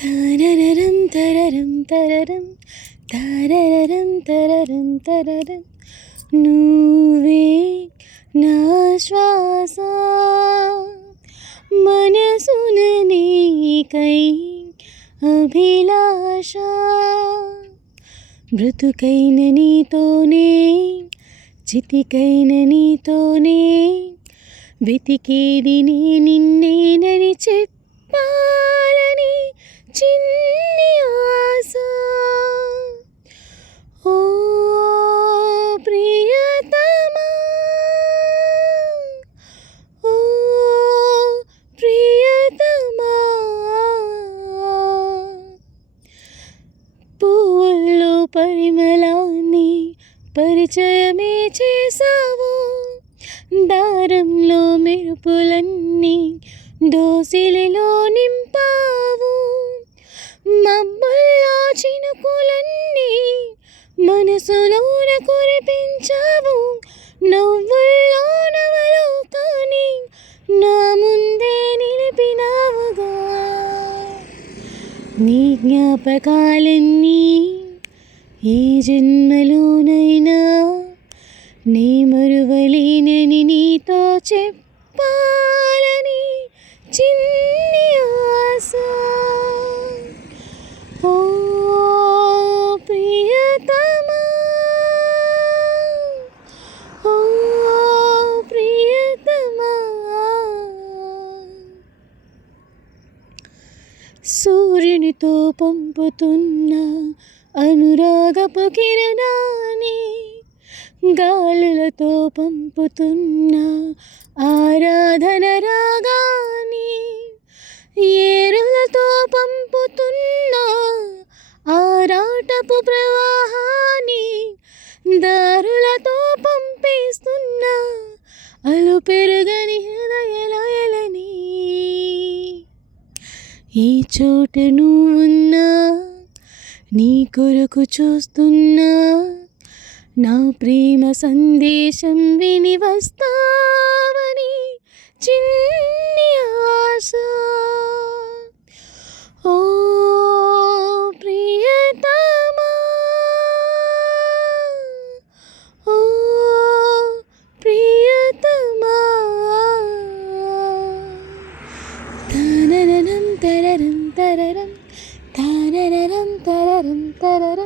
తరరరం తరరం తరరం తరరరం తరరం తరరం నువ్వే నా శ్వాస మనసున నీకై అభిలాష బ్రతుకైన నీతోనే చితికైన నీతోనే వెతికేది నే నిన్నేనని చెప్పాలని చిన్ని ఆశ. ఓ ప్రియతమా, ఓ ప్రియతమా, పువ్వుల్లో పరిమళాన్ని పరిచయమే చేసావు, దారంలో మెరుపులన్నీ దోసిలిలో నింపావు, మబ్బుల్లో చినుకులన్నీ మనసులోన కురిపించావు, నవ్వుల్లో నవలోకాన్ని నా ముందే నిలిపినావుగా. నీ జ్ఞాపకాలన్నీ ఏ జన్మలోనైనా నీ మరువలేనని నీతో చెప్పాలని చిన్ని ఆశ. ఓ ప్రియతమా, ఓ ప్రియతమా, సూర్యునితో పంపుతున్న అనురాగపు కిరణాన్ని, గాలులతో పంపుతున్న ఆరాధన రాగాన్ని, ఏరులతో పంపుతున్న ఆరాటపు ప్రవాహాన్ని, దారులతో పంపిస్తున్న అలు పెరుగని హృదయలయలని. ఈ చోట నువ్వున్నా నీ కొరకు చూస్తున్నా, నా ప్రేమ సందేశం విని వస్తావని చిన్ని ఆశ. ఓ ప్రియతమా, ఓ ప్రియతమా. తరరం తరరం తరరం తరరం తరరం తరరం.